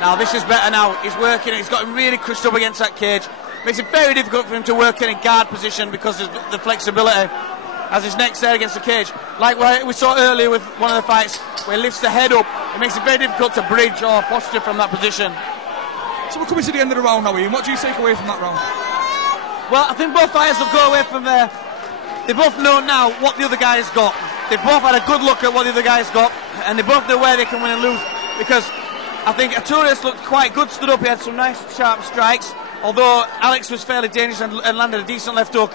Now this is better now. He's working. He's got him really crushed up against that cage. Makes it very difficult for him to work in a guard position because of the flexibility. As his neck's there against the cage. Like we saw earlier with one of the fights where he lifts the head up. It makes it very difficult to bridge or posture from that position. So we're coming to the end of the round now, Ian. What do you take away from that round? Well, I think both fighters will go away from there. They both know now what the other guy's got. They've both had a good look at what the other guy's got, and they both know where they can win and lose. Because I think Arturas looked quite good, stood up, he had some nice sharp strikes, although Alex was fairly dangerous and landed a decent left hook.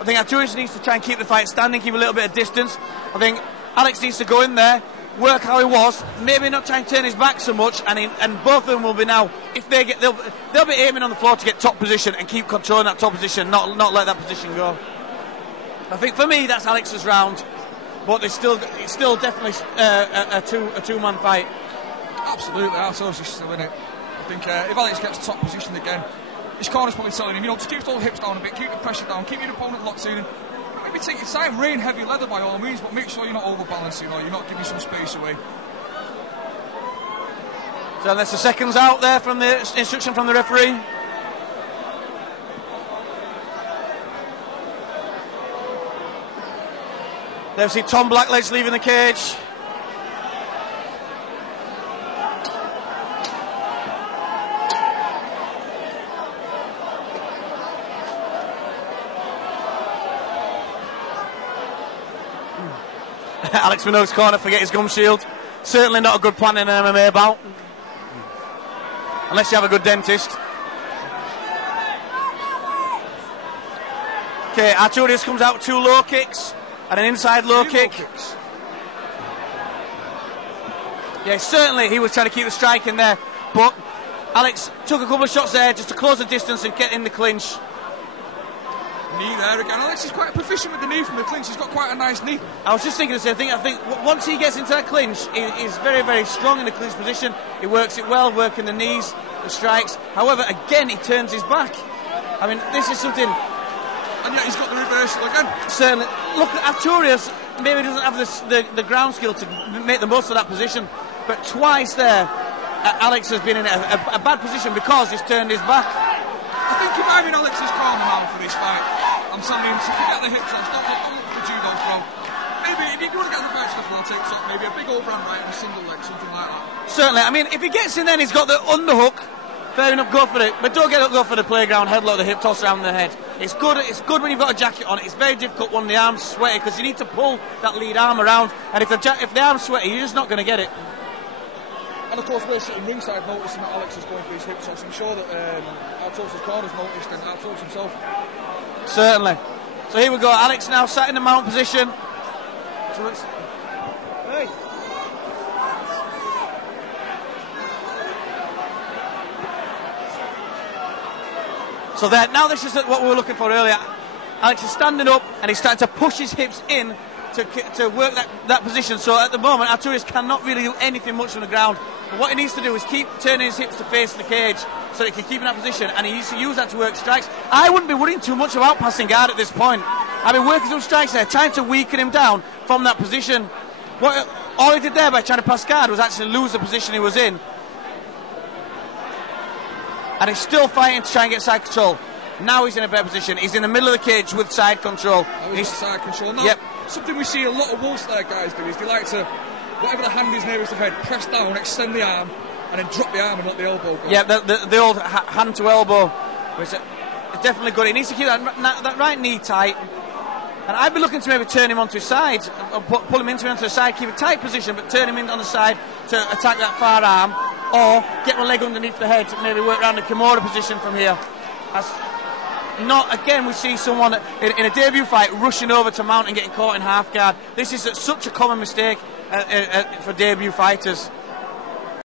I think Arturas needs to try and keep the fight standing, keep a little bit of distance. I think Alex needs to go in there, work how he was, maybe not try and turn his back so much, and both of them will be now, if they get, they'll be aiming on the floor to get top position and keep controlling that top position, not let that position go. I think for me that's Alex's round, but it's still definitely a two-man fight. Absolutely, Arturas is still in it. I think if Alex gets top position again, his corner's probably telling him, to keep those hips down a bit, keep the pressure down, keep your opponent locked in. Maybe take your time, rain heavy leather by all means, but make sure you're not overbalancing or you're not giving some space away. So there's the seconds out there from the instruction from the referee. There we see Tom Blackledge leaving the cage. Alex Minogue's corner, forget his gum shield. Certainly not a good plan in an MMA bout. Unless you have a good dentist. Okay, Arturas comes out with 2 low kicks and an inside low kick. Yeah, certainly he was trying to keep the strike in there, but Alex took a couple of shots there just to close the distance and get in the clinch. Knee there again. Alex is quite proficient with the knee from the clinch. He's got quite a nice knee. I was just thinking the same thing. I think once he gets into that clinch, he's very, very strong in the clinch position. He works it well, working the knees, the strikes. However, again, he turns his back. I mean, this is something... And yet he's got the reversal again. Certainly. Look, Arturas maybe doesn't have the ground skill to make the most of that position, but twice there, Alex has been in a bad position because he's turned his back. I think if I'm in Alex's corner now for this fight, I'm telling him to forget the hip toss, don't look for the judo throw. Maybe if you want to get the fight to the floor, take maybe a big overhand right and a single leg, something like that. Certainly. I mean, if he gets in there and he's got the underhook, fair enough, go for it. But don't go for the playground headlock, the hip toss around the head. It's good when you've got a jacket on. It's very difficult when the arm's sweaty because you need to pull that lead arm around. And if the arm's sweaty, you're just not going to get it. And of course we're sitting ringside noticing that Alex is going for his hip toss. I'm sure that Arturas' corner's noticed and Arturas himself. Certainly. So here we go, Alex now sat in the mount position. So it's... Hey! So there, now this is what we were looking for earlier. Alex is standing up and he's starting to push his hips in to work that position. So at the moment, Arturas cannot really do anything much from the ground. But what he needs to do is keep turning his hips to face the cage so that he can keep in that position, and he needs to use that to work strikes. I wouldn't be worrying too much about passing guard at this point. I've been working some strikes there, trying to weaken him down from that position. All he did there by trying to pass guard was actually lose the position he was in. And he's still fighting to try and get side control. Now he's in a better position. He's in the middle of the cage with side control. He's side control now. Yep. Something we see a lot of Wolves there guys do is they like to, whatever the hand is nearest the head, press down, extend the arm, and then drop the arm and let the elbow go. Yeah, the old hand to elbow, which is definitely good. He needs to keep that right knee tight. And I'd be looking to maybe turn him onto his side, or pull him onto the side, keep a tight position, but turn him in on the side to attack that far arm, or get my leg underneath the head to maybe work around the Kimura position from here. Again, we see someone in a debut fight rushing over to mount and getting caught in half guard. This is such a common mistake for debut fighters.